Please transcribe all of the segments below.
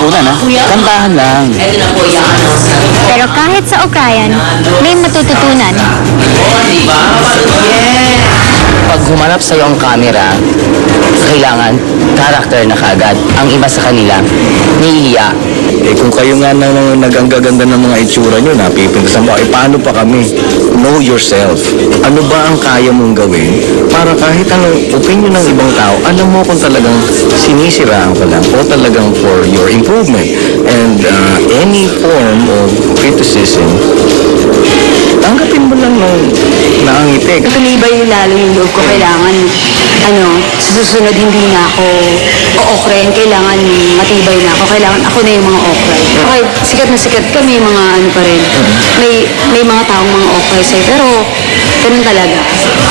lipunan, ha? Kantahan lang. Pero kahit sa Ukrayan, may matututunan. Pag humanap sa'yo ang camera, kailangan character na kaagad. Ang iba sa kanila, nahihiya. Eh kung kayo nga nang nagagaganda ng mga itsura nyo, napipintasan mo, paano pa kami? Know yourself. Ano ba ang kaya mong gawin para kahit anong opinion ng ibang tao, alam mo kung talagang sinisiraan ka lang o talagang for your improvement. And any form of criticism, tanggapin mo lang ng naangiti. Tumibay lalo yung loob ko. Kailangan, sa susunod hindi na ako o-okray. Kailangan matibay na ako. Kailangan ako na yung mga okray. Okay, sikat na sikat kami, mga pa rin. May mga taong mga okray sa'yo. Pero, ganun talaga.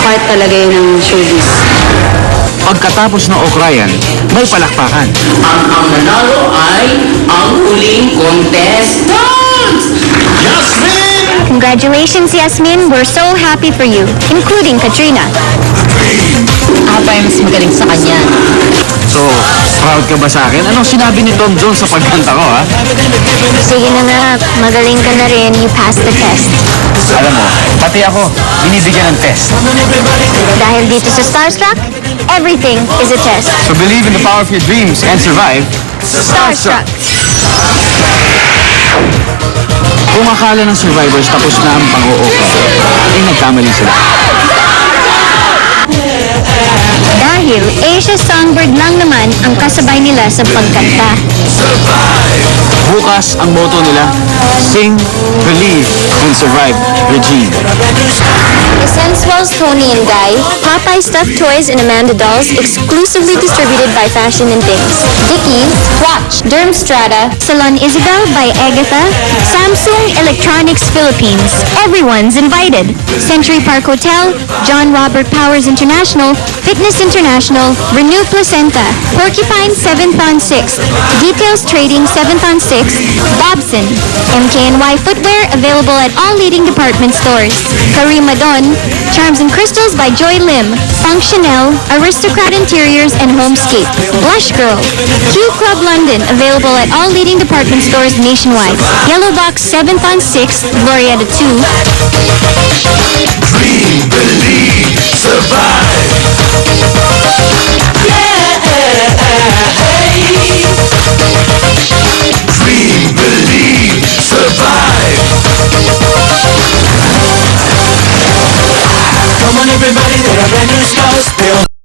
Part talaga yun ng showbiz. Pagkatapos ng Ukrayan, may palakpakan. Ang nanalo ay ang huling contestant! Congratulations, Yasmin. We're so happy for you, including Katrina. Ako pa yung mas magaling sa kanya. So, proud ka ba sa akin? Anong sinabi ni Tom Jones sa pagkanta ko, ha? Sige na nga, magaling ka na rin. You passed the test. Alam mo, pati ako, binibigyan ng test. Dahil dito sa Starstruck, everything is a test. So believe in the power of your dreams and survive. Starstruck. Kung akala ng survivors tapos na ang pang-uukra, ay nagkamali sila. Dahil Asia Songbird lang naman ang kasabay nila sa pagkanta. Bukas ang motto nila, sing, believe, and survive, Regine. The Sensuals, Tony and Guy, Popeye stuffed toys and Amanda dolls, exclusively distributed by Fashion and Things. Dickies, Watch, Derm Strata, Salon Isabel by Agatha, Samsung Electronics Philippines. Everyone's invited. Century Park Hotel, John Robert Powers International, Fitness International, Renew Placenta, Porcupine 7th on 6th, Details Trading 7th on 6th, Bobson, MKNY Footwear available at all leading department stores, Karima Don, Charms and Crystals by Joy Lim, Functionel, Aristocrat Interiors and Homescape, Blush Girl, Q Club London available at all leading department stores nationwide, Yellow Box 7th on 6th, Glorietta 2, Dream, believe, survive.